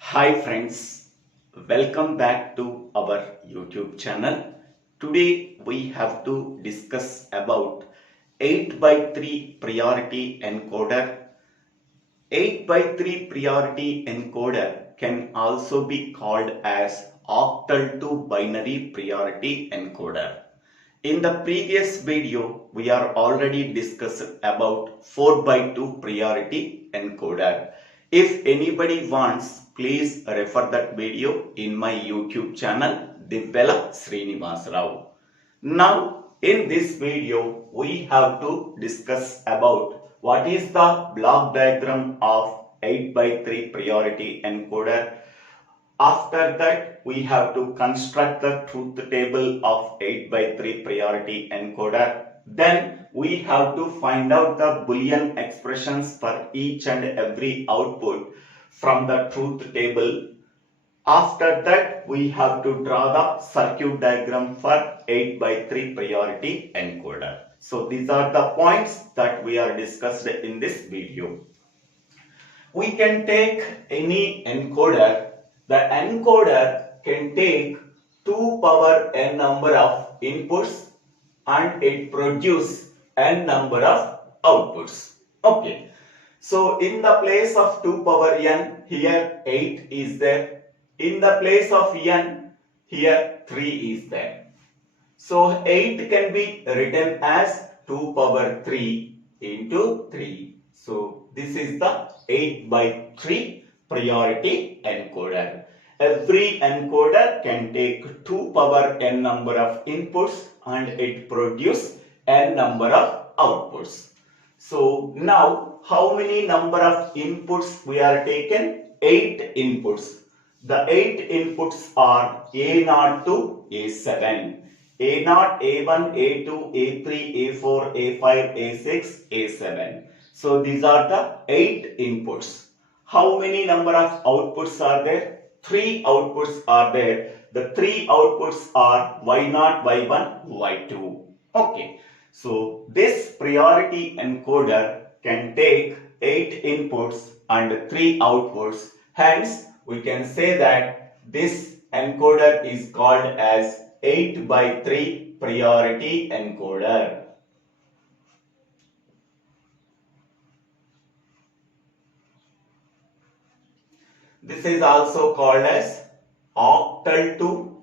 Hi friends, welcome back to our YouTube channel. Today we have to discuss about 8 by 3 priority encoder. 8 by 3 priority encoder can also be called as octal to binary priority encoder. In the previous video, we are already discussed about 4 by 2 priority encoder. If anybody wants, please refer that video in my YouTube channel, Divvela Srinivas Rao. Now, in this video, we have to discuss about what is the block diagram of 8 by 3 priority encoder. After that, we have to construct the truth table of 8 by 3 priority encoder. Then we have to find out the Boolean expressions for each and every output from the truth table. After that, we have to draw the circuit diagram for 8 by 3 priority encoder. So these are the points that we are discussed in this video. We can take any encoder. The encoder can take 2 power n number of inputs and it produces n number of outputs. Okay. So in the place of 2 power n, here 8 is there. In the place of n, here 3 is there. So 8 can be written as 2 power 3 into 3. So this is the 8 by 3 priority encoder. Every encoder can take 2 power n number of inputs and it produces n number of outputs. So now how many number of inputs we are taken? 8 inputs. The 8 inputs are A0 to A7. A0, A1, A2, A3, A4, A5, A6, A7. So these are the 8 inputs. How many number of outputs are there? 3 outputs are there. The 3 outputs are Y0, Y1, Y2. Okay. So this priority encoder can take 8 inputs and 3 outputs. Hence, we can say that this encoder is called as 8 by 3 priority encoder. This is also called as octal to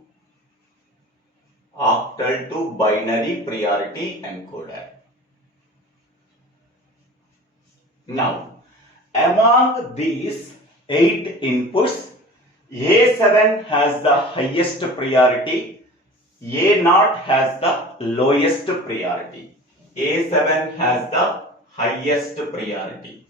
binary priority encoder. Now, among these 8 inputs, A7 has the highest priority, A0 has the lowest priority. A7 has the highest priority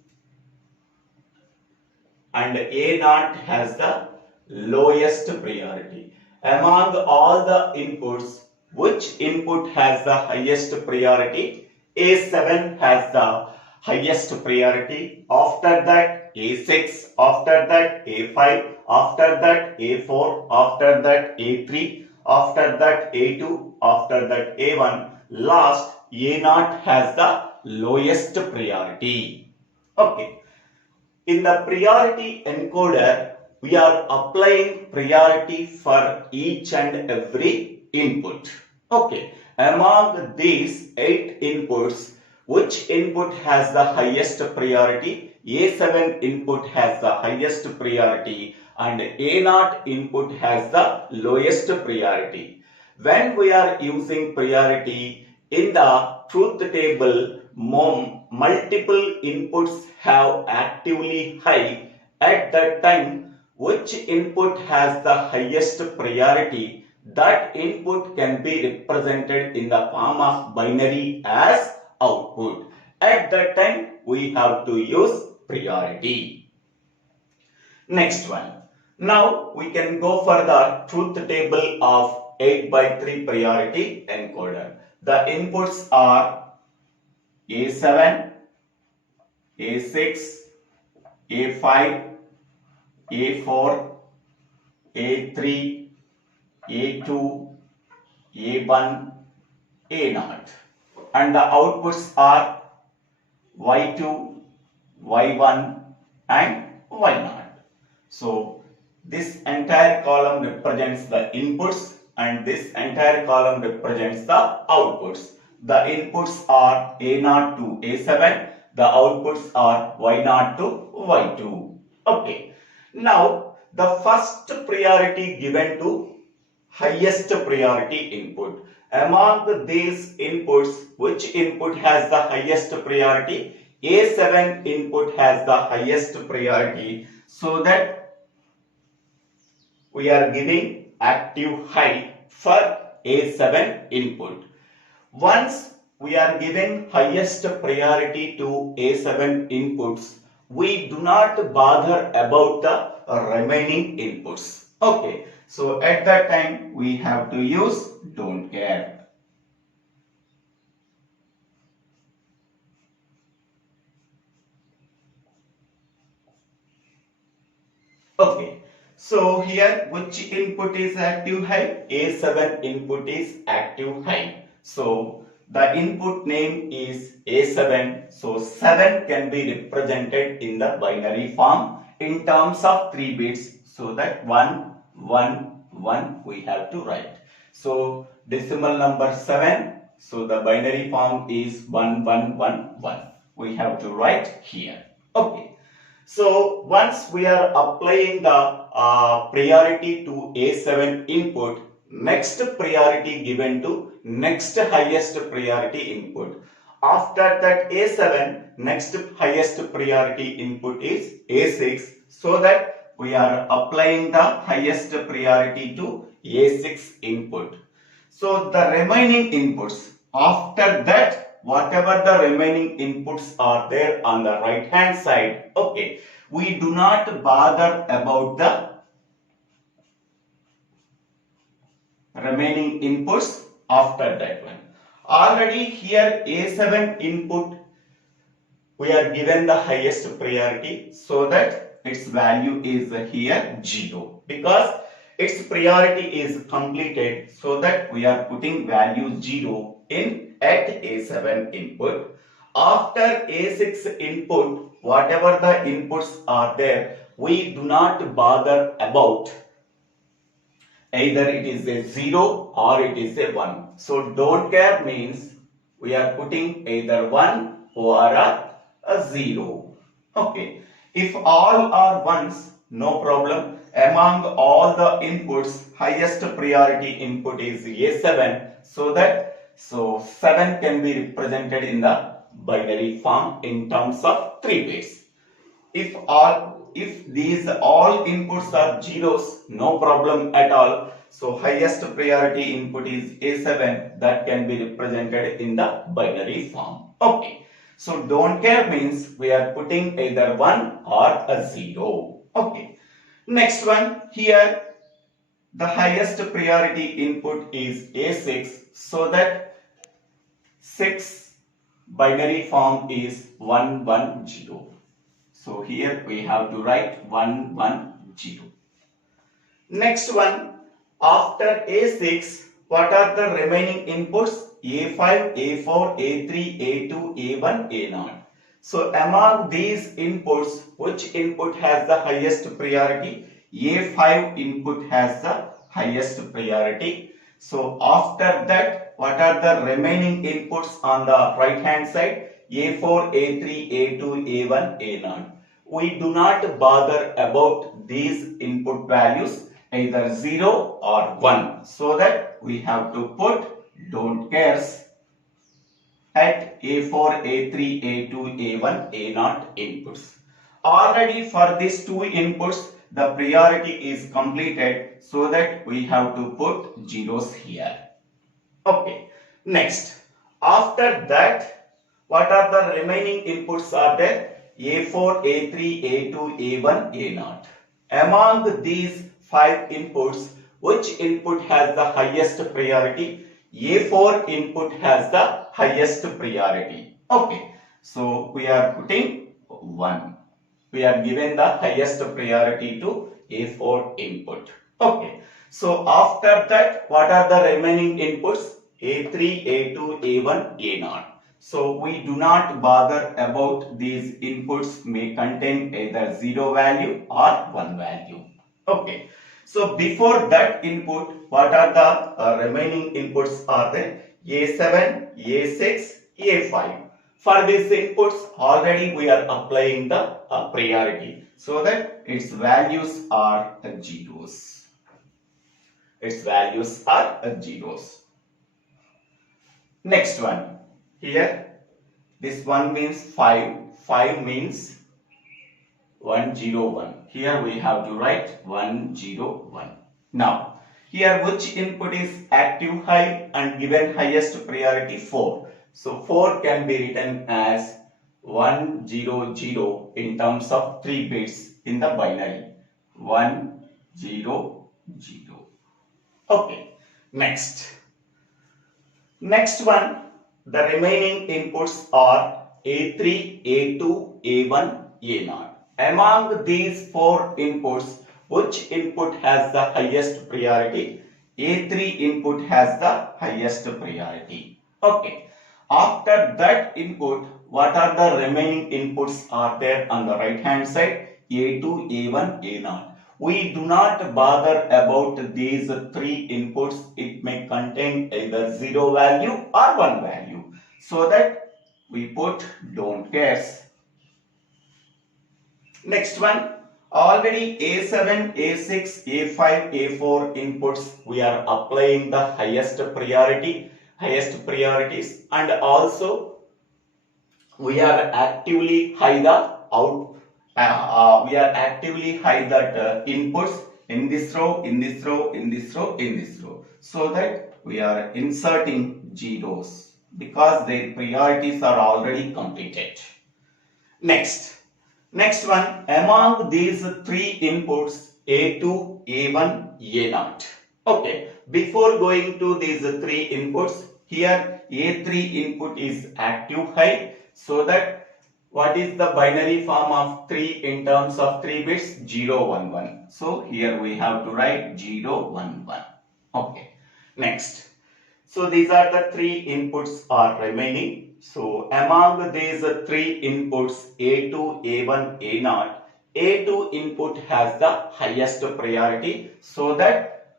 and A0 has the lowest priority. Among all the inputs, which input has the highest priority? A7 has the highest priority. After that A6, after that A5, after that A4, after that A3, after that A2, after that A1, last A0 has the lowest priority. Okay. In the priority encoder, we are applying priority for each and every input. Okay. Among these 8 inputs, which input has the highest priority? A7 input has the highest priority and A0 input has the lowest priority. When we are using priority in the truth table, multiple inputs have actively high. At that time, which input has the highest priority, that input can be represented in the form of binary as output. At that time, we have to use priority. Next one. Now we can go for the truth table of 8 by 3 priority encoder. The inputs are A7, A6, A5, A4, A3, A2, A1, A0. And the outputs are Y2, Y1 and Y0. So this entire column represents the inputs and this entire column represents the outputs. The inputs are A0 to A7. The outputs are Y0 to Y2. Okay. Now, the first priority given to highest priority input. Among these inputs, which input has the highest priority? A7 input has the highest priority, so that we are giving active high for A7 input. Once we are giving highest priority to A7 inputs, we do not bother about the remaining inputs. Okay, so at that time we have to use don't care. Okay, so here which input is active high? A7 input is active high. So the input name is A7. So 7 can be represented in the binary form in terms of 3 bits. So that 1, 1, 1 we have to write. So decimal number 7. So the binary form is 1, 1, 1, 1. We have to write here. Okay. So once we are applying the priority to A7 input, next priority given to next highest priority input. After that A7, next highest priority input is A6, so that we are applying the highest priority to A6 input. So the remaining inputs, after that whatever the remaining inputs are there on the right hand side, okay, we do not bother about the remaining inputs after that one. Already here A7 input we are given the highest priority, so that its value is here 0 because its priority is completed, so that we are putting value 0 in at A7 input. After A6 input, whatever the inputs are there, we do not bother about either it is a 0 or it is a 1. So don't care means we are putting either 1 or a 0. Okay. If all are 1s, no problem. Among all the inputs, highest priority input is A7, so that 7 can be represented in the binary form in terms of 3 bits. If these all inputs are zeros, no problem at all. So highest priority input is A7, that can be represented in the binary form. Okay. So don't care means we are putting either 1 or a 0. Okay. Next one, here the highest priority input is A6, so that 6 binary form is 110. So here we have to write 110. Next one, after A6, what are the remaining inputs? A5, A4, A3, A2, A1, A0. So among these inputs, which input has the highest priority? A5 input has the highest priority. So after that, what are the remaining inputs on the right hand side? A4, A3, A2, A1, A0. We do not bother about these input values, either 0 or 1. So that we have to put don't cares at A4, A3, A2, A1, A0 inputs. Already for these two inputs, the priority is completed, so that we have to put zeros here. Okay. Next, after that, what are the remaining inputs are there? A4, A3, A2, A1, A0. Among these 5 inputs, which input has the highest priority? A4 input has the highest priority. Okay. So we are putting 1. We are given the highest priority to A4 input. Okay. So after that, what are the remaining inputs? A3, A2, A1, A0. So we do not bother about these inputs may contain either 0 value or 1 value. Okay. So before that input, what are the remaining inputs are there? A7, A6, A5. For these inputs, already we are applying the priority so that its values are zeros. Its values are zeros. Next one. Here, this one means 5. 5 means 101. Here we have to write 101. Now, here which input is active high and given highest priority 4. So 4 can be written as 100 in terms of 3 bits in the binary. 100. Okay. Next one, the remaining inputs are A3, A2, A1, A0. Among these 4 inputs, which input has the highest priority? A3 input has the highest priority. Okay. After that input, what are the remaining inputs are there on the right hand side? A2, A1, A0. We do not bother about these 3 inputs. It may contain either 0 value or 1 value. So that we put don't cares. Next one, already A7, A6, A5, A4 inputs we are applying the highest priorities, and also we are actively high the we are actively high that inputs in this row, in this row, in this row, in this row, so that we are inserting zeros because their priorities are already completed. Next one, among these 3 inputs A2, A1, A0. Okay, before going to these 3 inputs, here A3 input is active high, so that what is the binary form of 3 in terms of 3 bits? 0, 1, 1. So here we have to write 0, 1, 1. Okay. Next. So these are the 3 inputs are remaining. So among these 3 inputs A2, A1, A0, A2 input has the highest priority, so that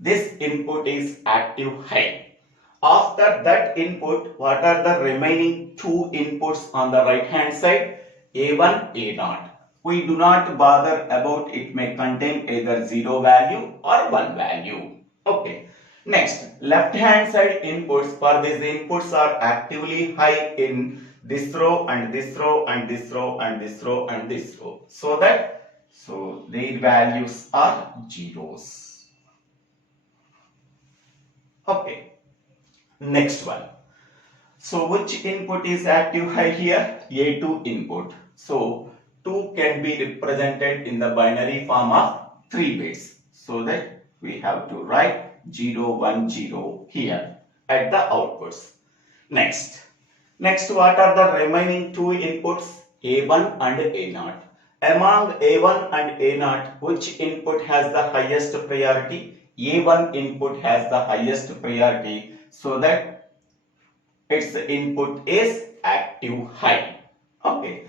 this input is active high. After that input, what are the remaining 2 inputs on the right hand side? A1, A0. We do not bother about it may contain either 0 value or 1 value. Okay. Next, left hand side inputs, for these inputs are actively high in this row and this row and this row and this row and this row. So their values are zeros. Okay. Next one. So which input is active high here? A2 input. So 2 can be represented in the binary form of 3 bits. So that we have to write 0, 1, 0 here at the outputs. Next, what are the remaining 2 inputs? A1 and A0. Among A1 and A0, which input has the highest priority? A1 input has the highest priority, so that its input is active high. Okay.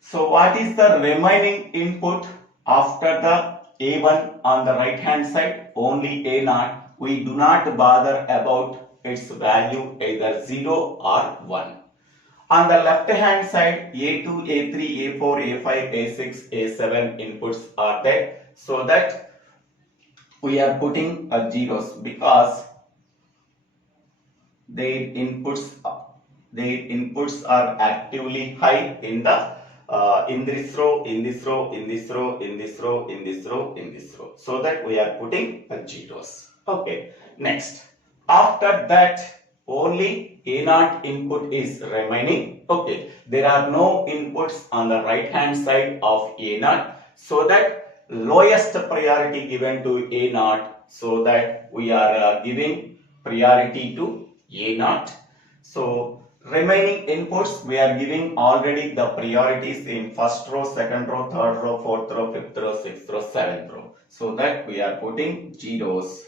So what is the remaining input after the A1 on the right hand side? Only A0. We do not bother about its value either 0 or 1. On the left hand side, A2, A3, A4, A5, A6, A7 inputs are there, so that we are putting zeros because their inputs are actively high in the in this row, in this row, in this row, in this row, in this row, in this row, so that we are putting zeros. Okay. Next, after that only A0 input is remaining. Okay, there are no inputs on the right hand side of A0, so that lowest priority given to A0, so that we are giving priority to A0. So remaining inputs we are giving already the priorities in first row, second row, third row, fourth row, fifth row, sixth row, seventh row, so that we are putting zeros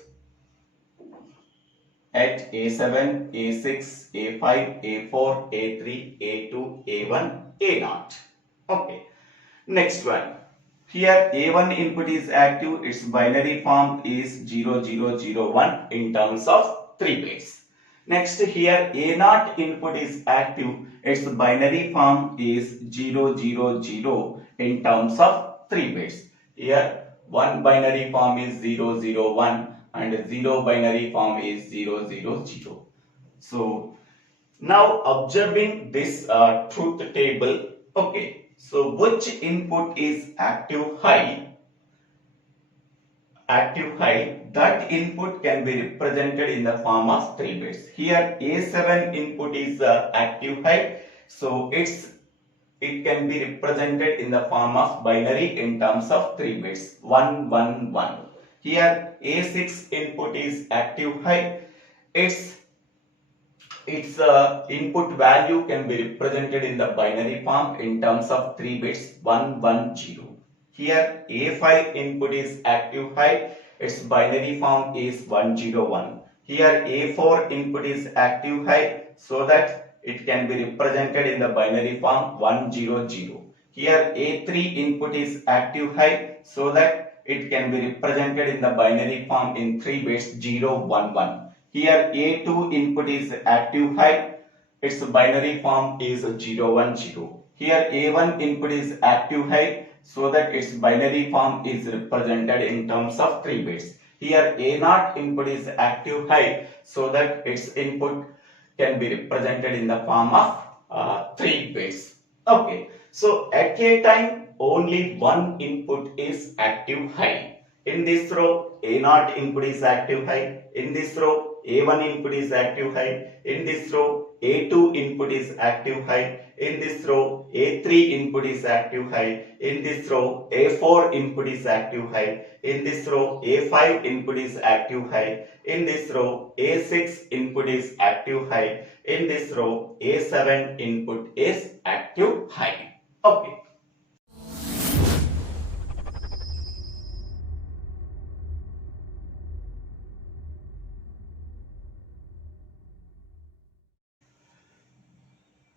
at A7, A6, A5, A4, A3, A2, A1, A0. Okay. Next one. Here A1 input is active, its binary form is 0001 in terms of 3 bits. Next here A0 input is active, its binary form is 000 in terms of 3 bits. Here one binary form is 001 and 0 binary form is 000. So now observing this truth table, okay, so which input is active high, that input can be represented in the form of 3 bits. Here A7 input is active high, so it can be represented in the form of binary in terms of 3 bits 111. Here A6 input is active high, its input value can be represented in the binary form in terms of 3 bits 110. Here A5 input is active high, its binary form is 101. Here A4 input is active high, so that it can be represented in the binary form 100. Here A3 input is active high, so that it can be represented in the binary form in 3 bits 011. Here A2 input is active high, its binary form is 010. Here A1 input is active high, so that its binary form is represented in terms of 3 bits. Here A0 input is active high, so that its input can be represented in the form of 3 bits. Okay, so at a time only one input is active high. In this row A0 input is active high, in this row A1 input is active high, in this row A2 input is active high, in this row A3 input is active high, in this row A4 input is active high, in this row A5 input is active high, in this row A6 input is active high, in this row A7 input is active high. Okay.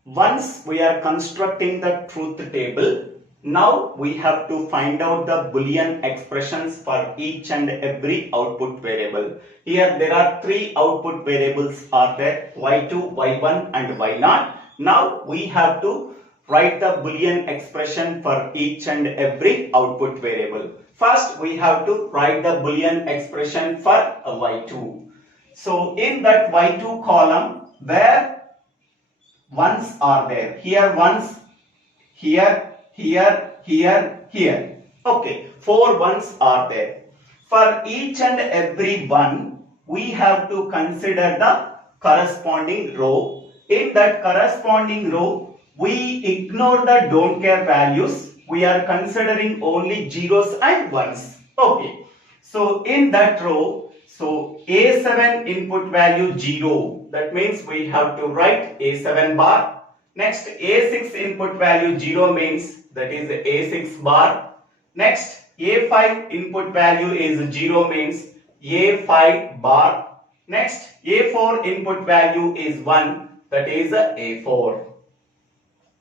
Once we are constructing the truth table, now we have to find out the Boolean expressions for each and every output variable. Here there are 3 output variables are there, y2, y1 and y0. Now we have to write the Boolean expression for each and every output variable. First we have to write the Boolean expression for y2. So in that y2 column, where ones are there, here ones, here, here. Okay, 4 ones are there. For each and every one, we have to consider the corresponding row. In that corresponding row, we ignore the don't care values. We are considering only zeros and ones. Okay, so in that row, so A7 input value 0. That means we have to write A7 bar. Next A6 input value 0 means that is A6 bar. Next A5 input value is 0 means A5 bar. Next A4 input value is 1, that is A4.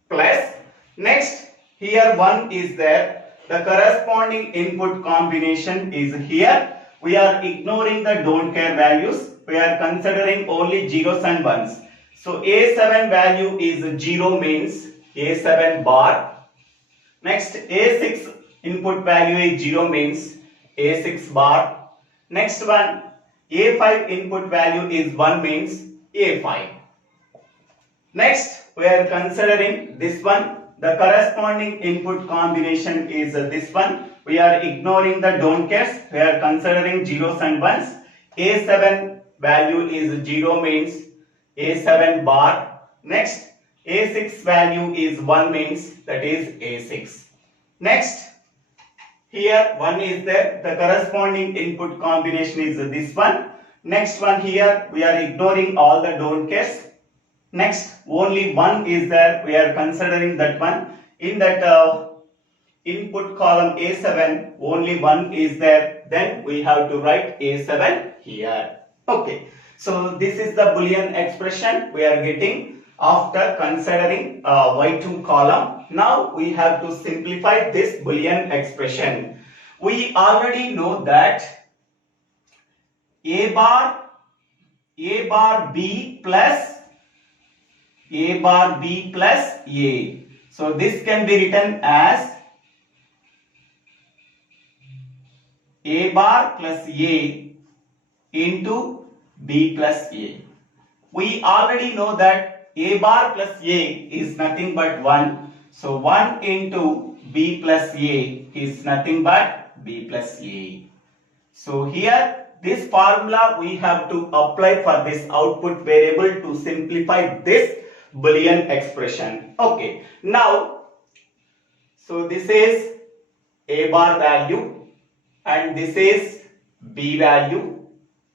Plus next here 1 is there. The corresponding input combination is here. We are ignoring the don't care values. We are considering only zeros and ones. So A7 value is 0 means A7 bar. Next A6 input value is 0 means A6 bar. Next one A5 input value is 1 means A5. Next we are considering this one. The corresponding input combination is this one. We are ignoring the don't cares. We are considering zeros and ones. A7 value is 0 means A7 bar. Next A6 value is 1 means that is A6. Next here 1 is there. The corresponding input combination is this one. Next one here we are ignoring all the don't cares. Next only 1 is there. We are considering that one. In that input column A7 only 1 is there, then we have to write A7 here. Okay, so this is the Boolean expression we are getting. After considering y2 column, now we have to simplify this Boolean expression. We already know that a bar b plus a. So this can be written as a bar plus a into b plus a. We already know that a bar plus a is nothing but 1. So 1 into b plus a is nothing but b plus a. So here this formula we have to apply for this output variable to simplify this Boolean expression. Okay. Now, so this is a bar value and this is b value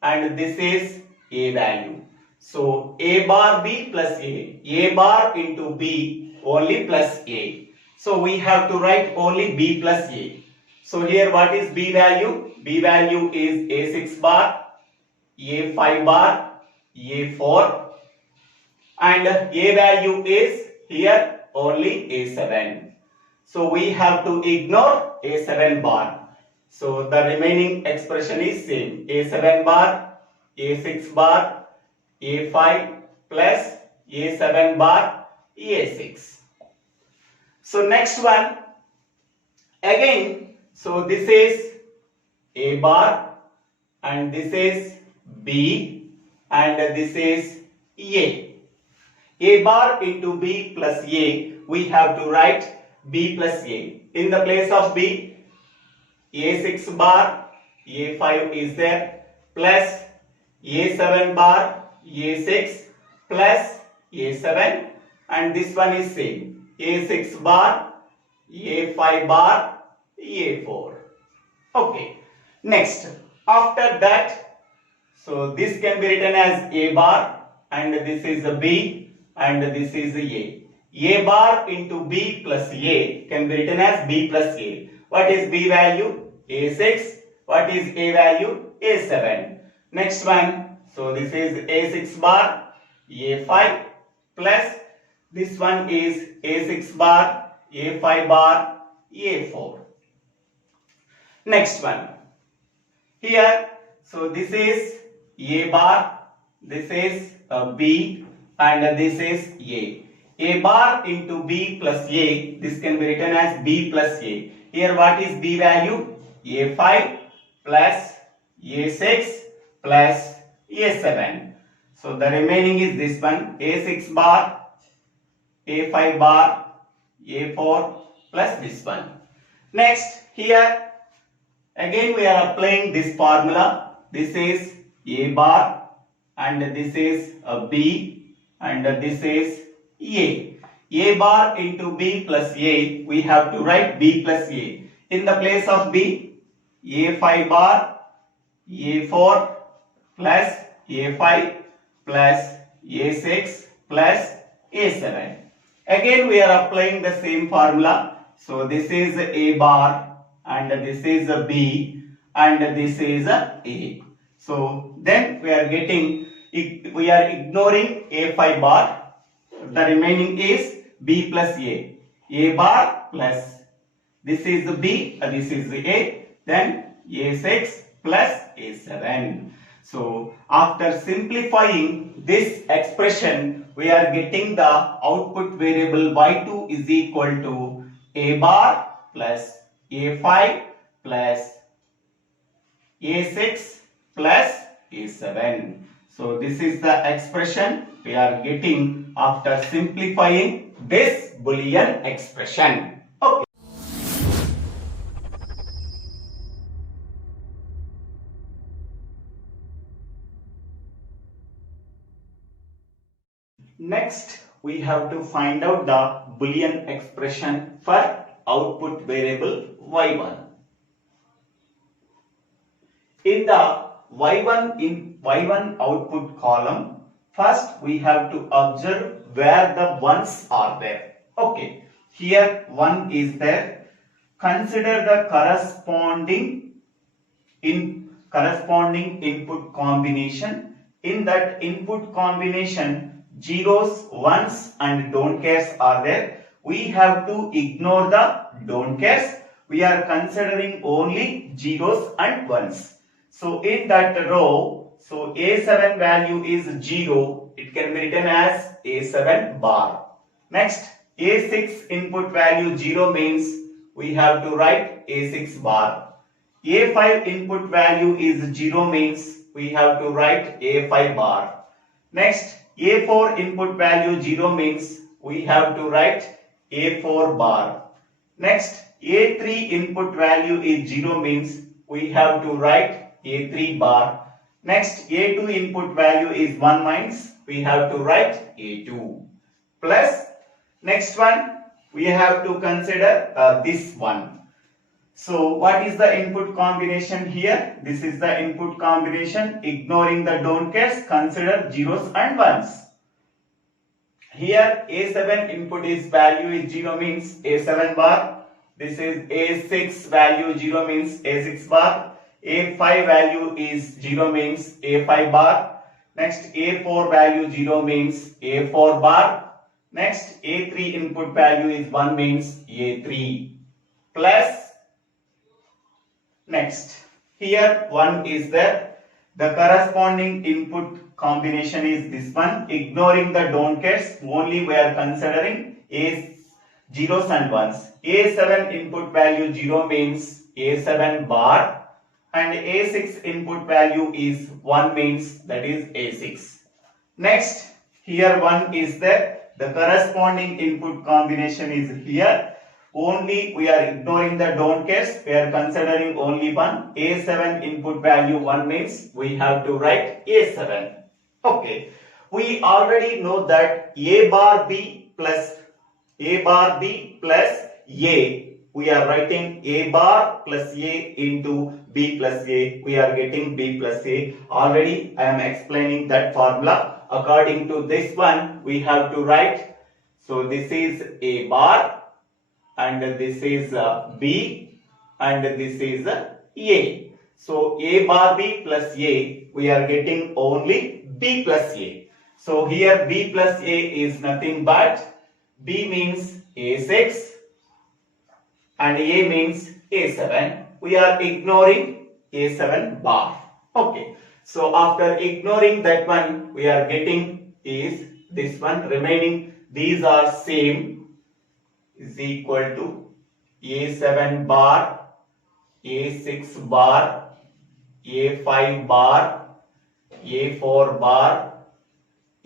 and this is a value. So a bar b plus a bar into b only plus a. So we have to write only b plus a. So here what is b value? B value is a6 bar, a5 bar, a4 and a value is here only a7. So we have to ignore a7 bar. So the remaining expression is same, a7 bar, a6 bar, a5 plus a7 bar, a6. So next one, again, so this is a bar and this is b and this is a. A bar into b plus a, we have to write b plus a. In the place of b, a6 bar, a5 is there, plus a7 bar, a6 plus a7 and this one is same, a6 bar, a5 bar, a4. Okay. Next, after that, so this can be written as a bar and this is a b and this is a. A bar into b plus a can be written as b plus a. What is b value? A6. What is a value? A7. Next one, so this is a6 bar, a5 plus this one is a6 bar, a5 bar, a4. Next one. Here, so this is a bar, this is a b and this is a. A bar into b plus a, this can be written as b plus a. Here what is b value? A5 plus a6 plus a7. So the remaining is this one, a6 bar, a5 bar, a4 plus this one. Next, here again we are applying this formula. This is a bar and this is a b and this is a. A bar into b plus a, we have to write b plus a. In the place of b, a5 bar, a4 plus a5 plus a6 plus a7. Again we are applying the same formula. So this is a bar and this is a b and this is a a. So then we are ignoring a5 bar. The remaining is b plus a. A bar plus this is the b, this is the a, then a6 plus a7. So after simplifying this expression, we are getting the output variable y2 is equal to a bar plus a5 plus a6 plus a7. So this is the expression we are getting after simplifying this Boolean expression. Okay. Next, we have to find out the Boolean expression for output variable y1. In the y1 output column, first we have to observe where the ones are there. Okay, here 1 is there. Consider the corresponding input combination. In that input combination, zeros, ones and don't cares are there. We have to ignore the don't cares. We are considering only zeros and ones. So in that row, so A7 value is 0. It can be written as A7 bar. Next, A6 input value 0 means we have to write A6 bar. A5 input value is 0 means we have to write A5 bar. Next, A4 input value 0 means we have to write A4 bar. Next, A3 input value is 0 means we have to write A3 bar. Next, A2 input value is 1 means we have to write A2. Plus, next one, we have to consider this one. So, what is the input combination here? This is the input combination. Ignoring the don't cares, consider zeros and ones. Here, A7 input is value is 0 means A7 bar. This is A6 value 0 means A6 bar. A5 value is 0 means A5 bar. Next, A4 value 0 means A4 bar. Next, A3 input value is 1 means A3. Plus, next, here 1 is there. The corresponding input combination is this one. Ignoring the don't cares, only we are considering A zeros and ones. A7 input value 0 means A7 bar and A6 input value is 1 means that is A6. Next, here 1 is there. The corresponding input combination is here. Only we are ignoring the don't cares. We are considering only one. A7 input value 1 means we have to write A7. Okay. We already know that A bar B plus A. We are writing A bar plus A into B plus A. We are getting B plus A. Already I am explaining that formula. According to this one, we have to write. So this is A bar and this is B and this is A. So A bar B plus A, we are getting only B plus A. So here B plus A is nothing but B means A6 and A means A7. We are ignoring A7 bar. Okay. So after ignoring that one, we are getting is this one. Remaining these are same is equal to A7 bar, A6 bar, A5 bar, A4 bar,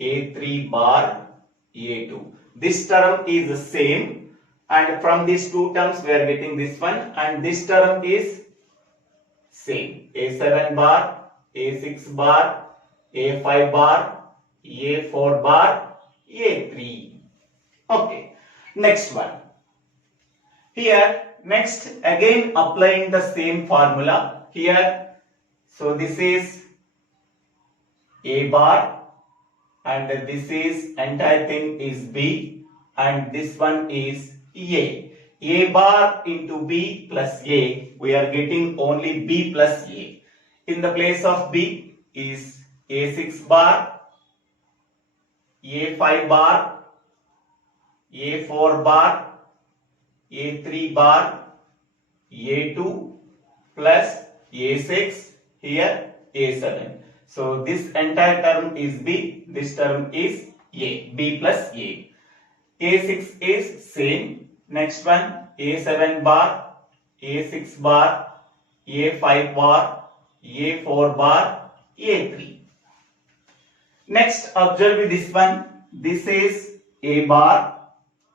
A3 bar, A2. This term is the same, and from these two terms we are getting this one, and this term is same. A7 bar, A6 bar, A5 bar, A4 bar, A3. Okay. Next one. Here, next again applying the same formula. Here, so this is A bar and this is entire thing is B and this one is A. A bar into B plus A, we are getting only B plus A. In the place of B is A6 bar, A5 bar, A4 bar, A3 bar, A2 plus A6, here A7. So this entire term is B, this term is A, B plus A. A6 is same. Next one, A7 bar, A6 bar, A5 bar, A4 bar, A3. Next, observe this one. This is A bar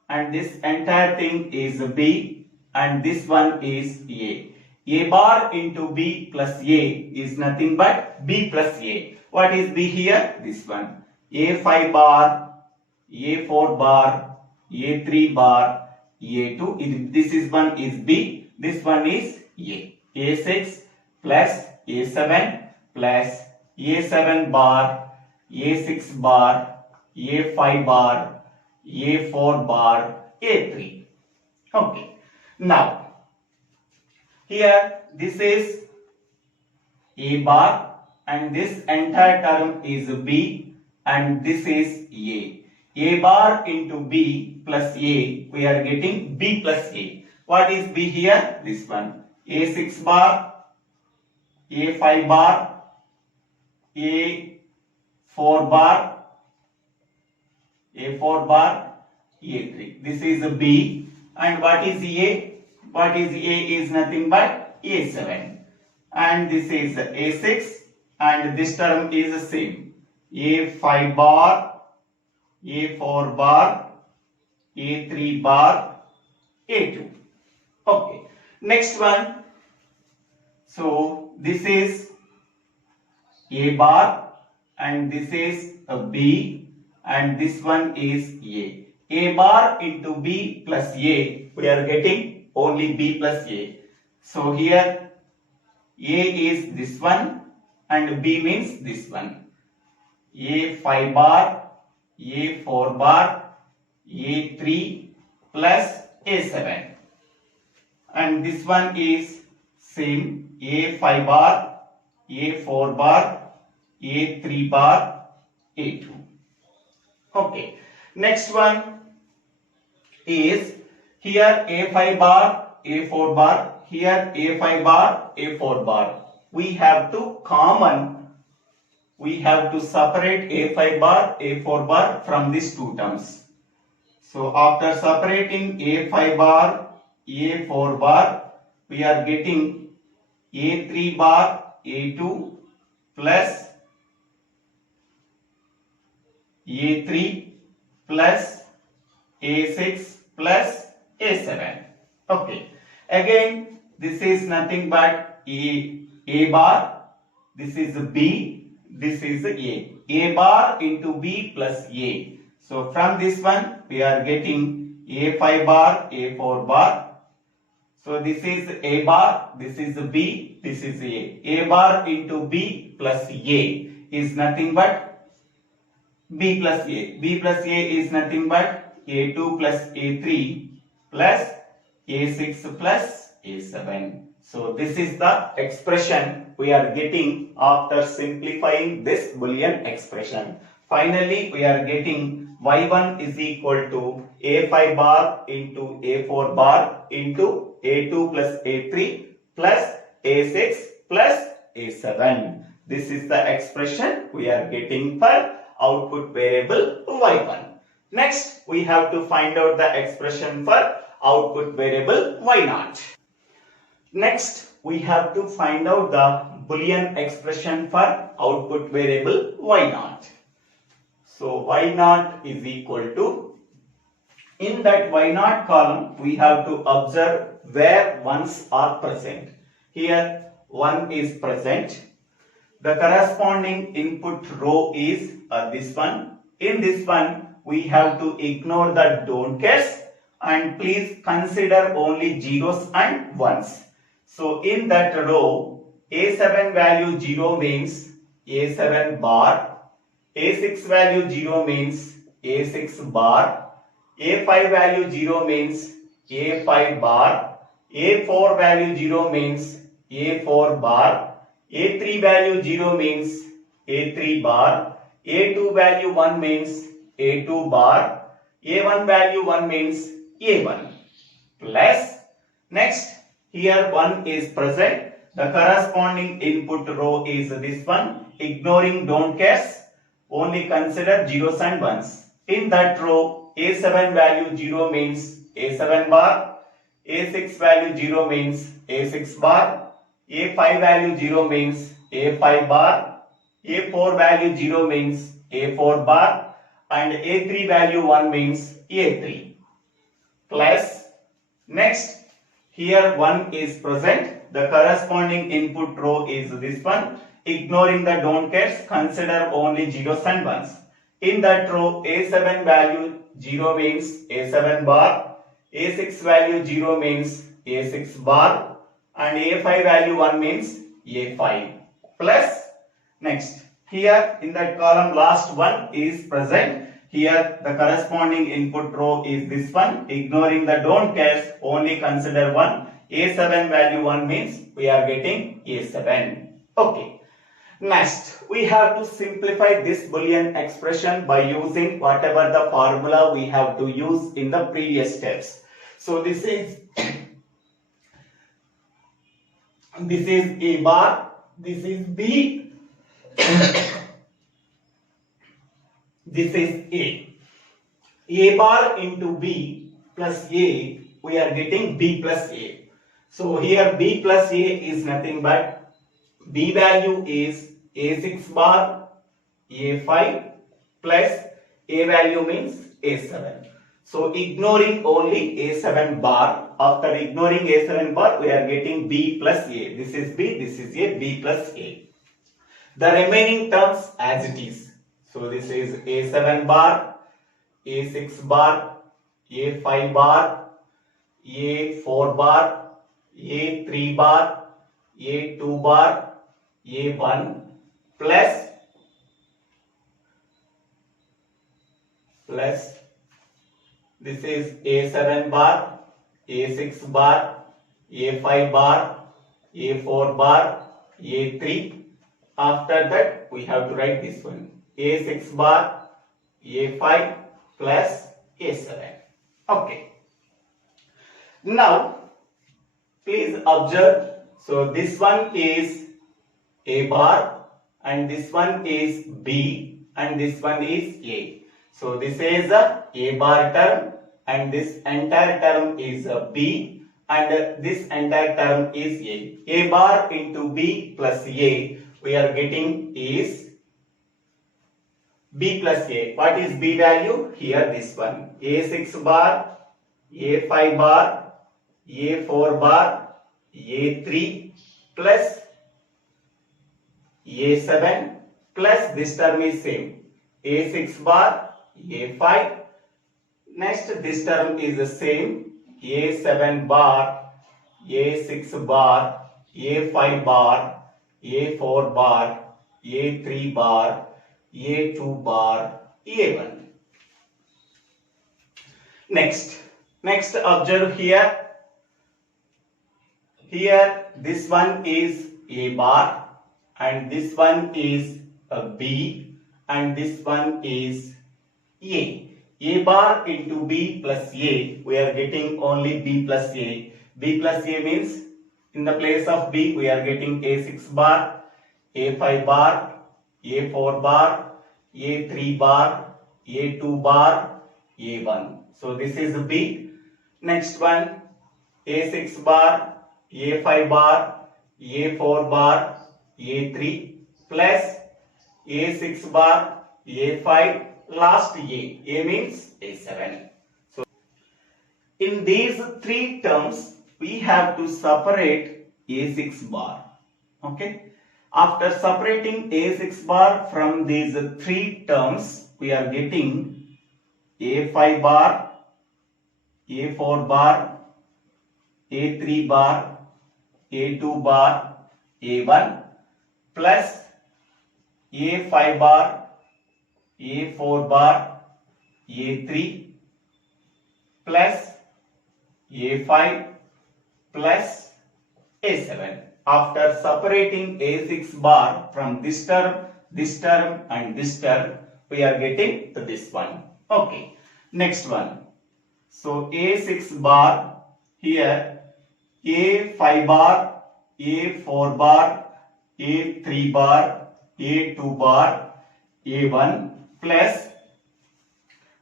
and this entire thing is B and this one is A. A bar into B plus A is nothing but B plus A. What is B here? This one. A5 bar, A4 bar, A3 bar, A2. This is one is B. This one is A. A6 plus A7 plus A7 bar, A6 bar, A5 bar, A4 bar, A3. Okay. Now, here this is A bar and this entire term is B and this is A. A bar into B plus A, we are getting B plus A. What is B here? This one. A6 bar, A5 bar, A4 bar, A4 bar, A3. This is a B. And what is A? What is A is nothing but A7. And this is A6 and this term is the same. A5 bar, A4 bar, A3 bar, A2. Okay. Next one. So this is A bar and this is a B and this one is A. A bar into B plus A, we are getting only B plus A. So here A is this one and B means this one. A5 bar, A4 bar, A3 plus A7. And this one is same, A5 bar, A4 bar, A3 bar, A2. Okay. Next one is here A5 bar, A4 bar, here A5 bar, A4 bar. We have to separate A5 bar, A4 bar from these two terms. So after separating A5 bar, A4 bar, we are getting A3 bar, A2 plus A3 plus A6 plus A7. Okay. Again, this is nothing but A bar. This is B. This is A. A bar into B plus A. So from this one, we are getting A5 bar, A4 bar. So this is A bar. This is B. This is A. A bar into B plus A is nothing but B plus A. B plus A is nothing but A2 plus A3 plus A6 plus A7. So this is the expression we are getting after simplifying this Boolean expression. Finally, we are getting Y1 is equal to A5 bar into A4 bar into A2 plus A3 plus A6 plus A7. This is the expression we are getting for output variable Y1. Next, we have to find out the expression for output variable Y0. Next, we have to find out the Boolean expression for output variable Y0. So Y0 is equal to, in that Y0 column, we have to observe where ones are present. Here, 1 is present. The corresponding input row is this one. In this one, we have to ignore the don't cares and please consider only zeros and ones. So in that row, A7 value 0 means A7 bar, A6 value 0 means A6 bar, A5 value 0 means A5 bar, A4 value 0 means A4 bar, A3 value 0 means A3 bar, A2 value 1 means A2 bar, A1 value 1 means A1 plus, next here 1 is present, the corresponding input row is this one, ignoring don't cares, only consider zeros and ones. In that row, A7 value 0 means A7 bar, A6 value 0 means A6 bar, A5 value 0 means A5 bar, A4 value 0 means A4 bar, and A3 value 1 means A3 plus, next here 1 is present, the corresponding input row is this one, ignoring the don't cares, consider only zeros and ones. In that row, A7 value 0 means A7 bar, A6 value 0 means A6 bar, and A5 value 1 means A5 plus, next here in that column last one is present. Here the corresponding input row is this one, ignoring the don't cares, only consider one. A7 value 1 means we are getting A7. Okay. Next, we have to simplify this Boolean expression by using whatever the formula we have to use in the previous steps. So this is A bar, this is B, this is A. A bar into B plus A, we are getting B plus A. So here B plus A is nothing but B value is A6 bar, A5 plus A value means A7. So ignoring only A7 bar, after ignoring A7 bar, we are getting B plus A. This is B, this is A, B plus A. The remaining terms as it is. So this is A7 bar, A6 bar, A5 bar, A4 bar, A3 bar, A2 bar, A1 plus this is A7 bar, A6 bar, A5 bar, A4 bar, A3. After that we have to write this one, A6 bar, A5 plus A7. Okay. Now please observe, so this one is A bar and this one is B and this one is A. So this is a bar term and this entire term is a B and this entire term is A. A bar into B plus A, we are getting is B plus A. What is B value? Here this one, A6 bar, A5 bar, A4 bar, A3 plus A7 plus this term is same, A6 bar, A5. Next this term is the same, A7 bar, A6 bar, A5 bar, A4 bar, A3 bar, A2 bar, A1. Next observe here. Here this one is A bar and this one is a B and this one is A. A bar into B plus A, we are getting only B plus A. B plus A means in the place of B we are getting A6 bar, A5 bar, A4 bar, A3 bar, A2 bar, A1. So this is B. Next one, A6 bar, A5 bar, A4 bar, A3 plus A6 bar, A5, last A. A means A7. So in these three terms, we have to separate A6 bar. Okay. After separating A6 bar from these three terms, we are getting A5 bar, A4 bar, A3 bar, A2 bar, A1 plus A5 bar, A4 bar, A3 plus A5 plus A7. After separating A6 bar from this term and this term, we are getting this one. Okay. Next one. So A6 bar, here A5 bar, A4 bar, A3 bar, A2 bar, A1 plus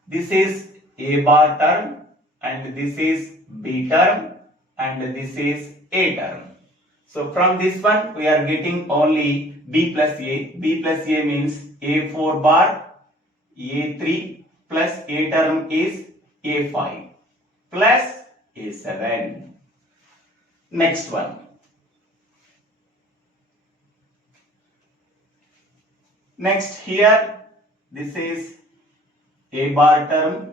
this is A bar term and this is B term and this is A term. So from this one we are getting only B plus A. B plus A means A4 bar, A3 plus A term is A5 plus A7. Next one. Next here this is A bar term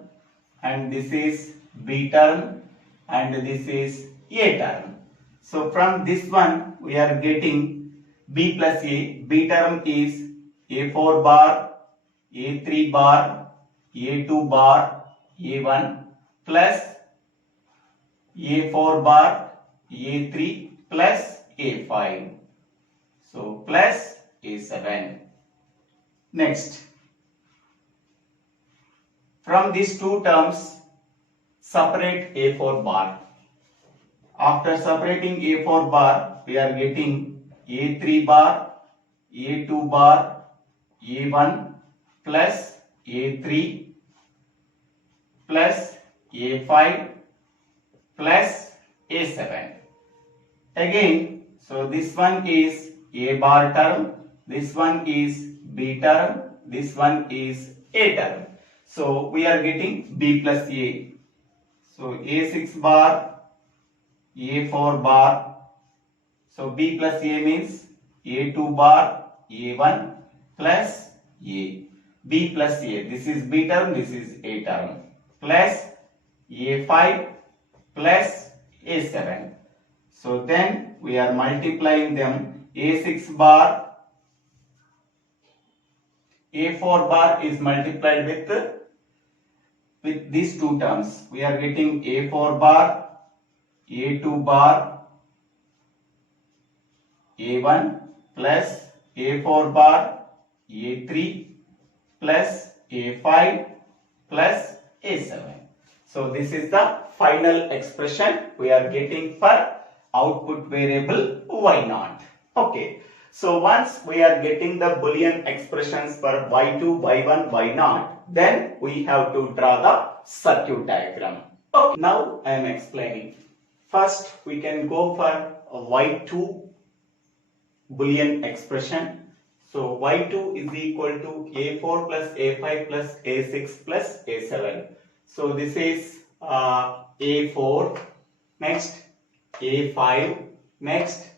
and this is B term and this is A term. So from this one we are getting B plus A. B term is A4 bar, A3 bar, A2 bar, A1 plus A4 bar, A3 plus A5. So plus A7. Next, from these two terms, separate A4 bar. After separating A4 bar, we are getting A3 bar, A2 bar, A1 plus A3 plus A5 plus A7. Again, so this one is A bar term, this one is B term, this one is A term. So we are getting B plus A. So A6 bar, A4 bar. So B plus A means A2 bar, A1 plus A. B plus A. This is B term, this is A term. Plus A5 plus A7. So then we are multiplying them. A6 bar, A4 bar is multiplied with these two terms. We are getting A4 bar, A2 bar, A1 plus A4 bar, A3 plus A5 plus A7. So this is the final expression we are getting for output variable Y0. Okay. So once we are getting the Boolean expressions for Y2, Y1, Y0, then we have to draw the circuit diagram. Okay. Now I am explaining. First we can go for a Y2 Boolean expression. So Y2 is equal to A4 plus A5 plus A6 plus A7. So this is A4, next A5, next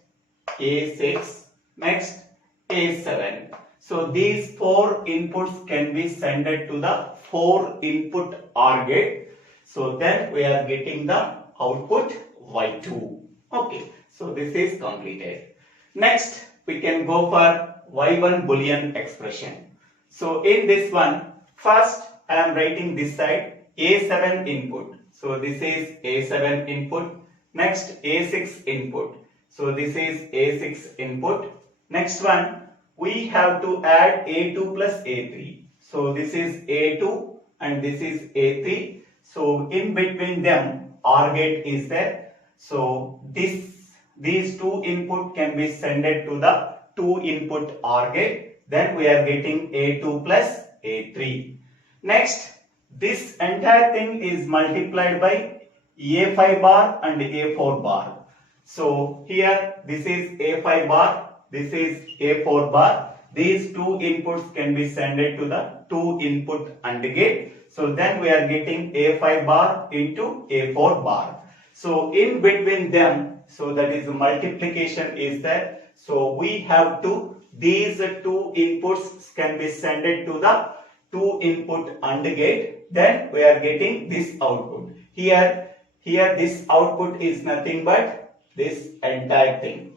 A6, next A7. So these four inputs can be sent to the 4 input OR gate. So then we are getting the output Y2. Okay, so this is completed. Next we can go for Y1 Boolean expression. So in this one, first I am writing this side A7 input. So this is A7 input. Next A6 input. So this is A6 input. Next one, we have to add A2 plus A3. So this is A2 and this is A3. So in between them OR gate is there. So these two input can be sent to the 2 input OR gate. Then we are getting A2 plus A3. Next, this entire thing is multiplied by A5 bar and A4 bar. So here this is A5 bar, this is A4 bar. These two inputs can be sent to the 2 input AND gate. So then we are getting A5 bar into A4 bar. So in between them, so that is multiplication is there. So we have to, these 2 inputs can be sent to the 2 input AND gate. Then we are getting this output. Here this output is nothing but this entire thing.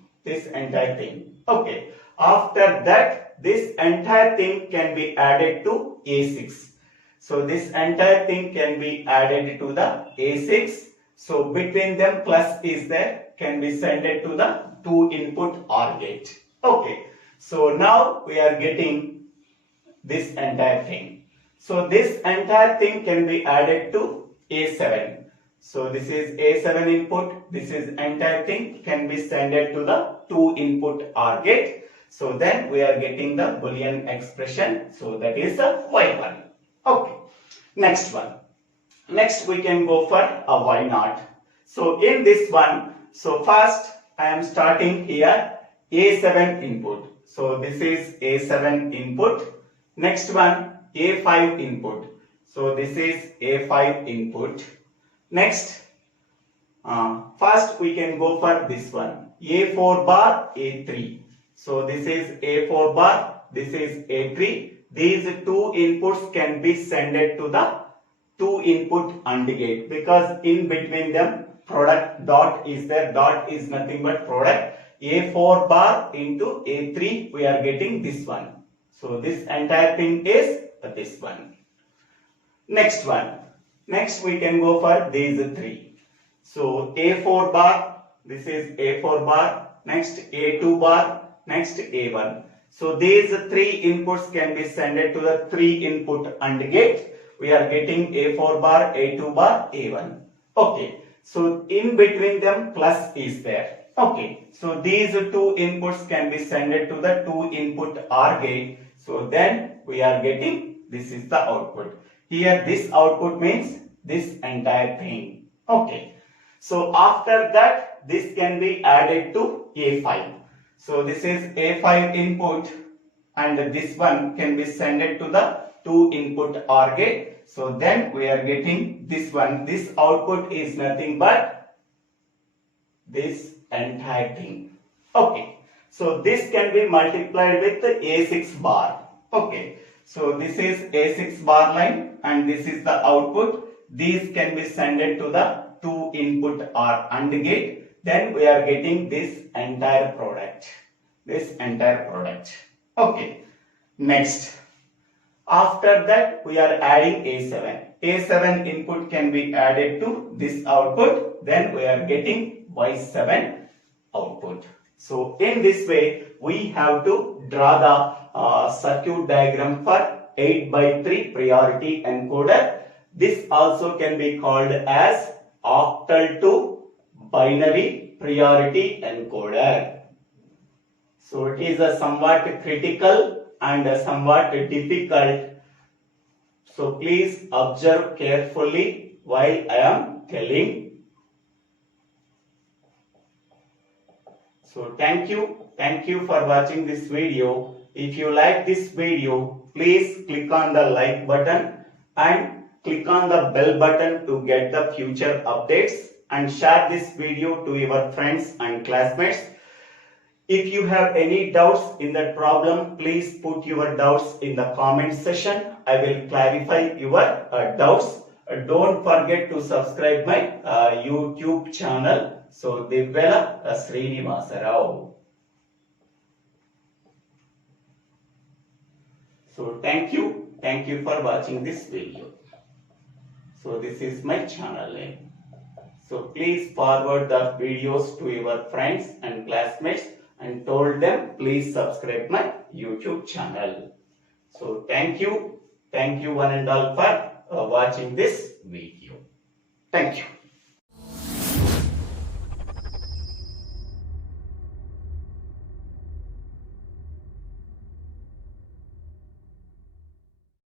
Okay. After that, this entire thing can be added to A6. So this entire thing can be added to the A6. So between them plus is there, can be sent to the 2 input OR gate. Okay. So now we are getting this entire thing. So this entire thing can be added to A7. So this is A7 input, this is entire thing can be sent to the 2 input OR gate. So then we are getting the Boolean expression. So that is the Y1. Okay. Next one. Next we can go for a Y0. So in this one, so first I am starting here A7 input. So this is A7 input. Next one A5 input. So this is A5 input. Next, first we can go for this one A4 bar A3. So this is A4 bar, this is A3. These 2 inputs can be sent to the 2 input AND gate because in between them product dot is there. Dot is nothing but product. A4 bar into A3 we are getting this one. So this entire thing is this one. Next one. Next we can go for these 3. So A4 bar, this is A4 bar, next A2 bar, next A1. So these three inputs can be sent to the three input AND gate. We are getting A4 bar, A2 bar, A1. Okay. So in between them plus is there. Okay. So these two inputs can be sent to the two input OR gate. So then we are getting, this is the output. Here this output means this entire thing. Okay. So after that this can be added to A5. So this is A5 input and this one can be sent to the two input OR gate. So then we are getting this one. This output is nothing but this entire thing. Okay. So this can be multiplied with the A6 bar. Okay. So this is A6 bar line and this is the output. These can be sent to the two input OR AND gate. Then we are getting this entire product. This entire product. Okay. Next. After that we are adding A7. A7 input can be added to this output. Then we are getting Y7 output. So in this way we have to draw the circuit diagram for 8x3 priority encoder. This also can be called as octal to binary priority encoder. So it is a somewhat critical and somewhat difficult. So please observe carefully while I am telling. So thank you for watching this video. If you like this video, please click on the like button and click on the bell button to get the future updates, and share this video to your friends and classmates. If you have any doubts in that problem, please put your doubts in the comment section. I will clarify your doubts. Don't forget to subscribe my YouTube channel. So Divvela Srinivasa Rao. So thank you for watching this video. So this is my channel name. So please forward the videos to your friends and classmates and told them please subscribe my YouTube channel. So thank you one and all for watching this video. Thank you.